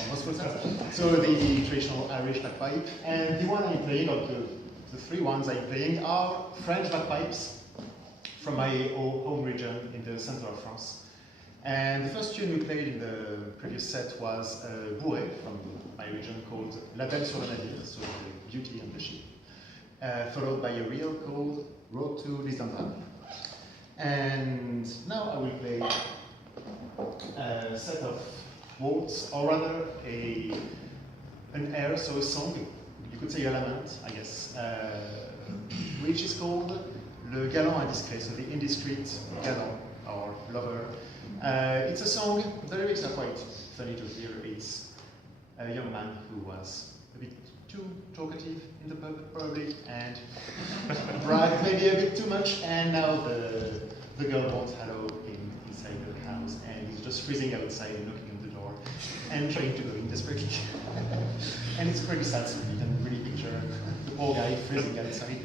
almost full sense. So the traditional Irish bagpipe, and the one I'm playing, or the three ones I'm playing, are French bagpipes from my home region in the center of France. And the first tune we played in the previous set was a bourrée from my region called La Belle sur le Navire, so the Beauty on the Ship, followed by a reel called Road to Ensemble. And now I will play a set of waltz, or rather an air, so a song, you could say a lament, I guess, which is called Le Galant Indiscret, so the indiscreet galant, or lover. It's a song, the lyrics are quite funny to hear. It's a young man who was a bit too talkative in the pub, probably, and bragged maybe a bit too much, and now the girl wants hello inside the house, and he's just freezing outside and knocking on the door, and trying to go in desperately. And it's pretty sad, so you can really picture the poor guy freezing outside.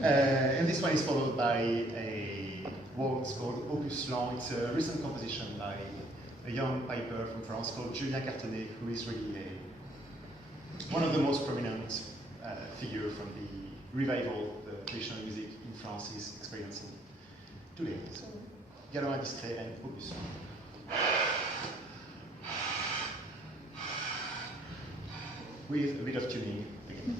And this one is followed by a waltz called Opus Lent. It's a recent composition by a young piper from France called Julien Cartonnet, who is really one of the most prominent figure from the revival the traditional music in France is experiencing today. So, Galant Indiscret and Opus Lent. With a bit of tuning again.